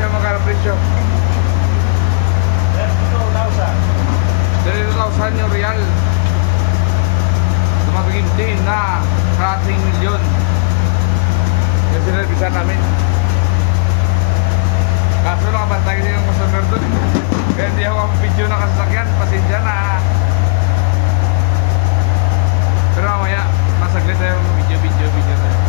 siya magkano presyo. 32,000 yung real. Tumaging na kalating milyon. Yung sinervisan namin. Kaso nakabantay kasi yung customer doon. Kaya hindi ako video na kasasakyan. Pasensya na. Pero mamaya, masaglit tayo video tayo.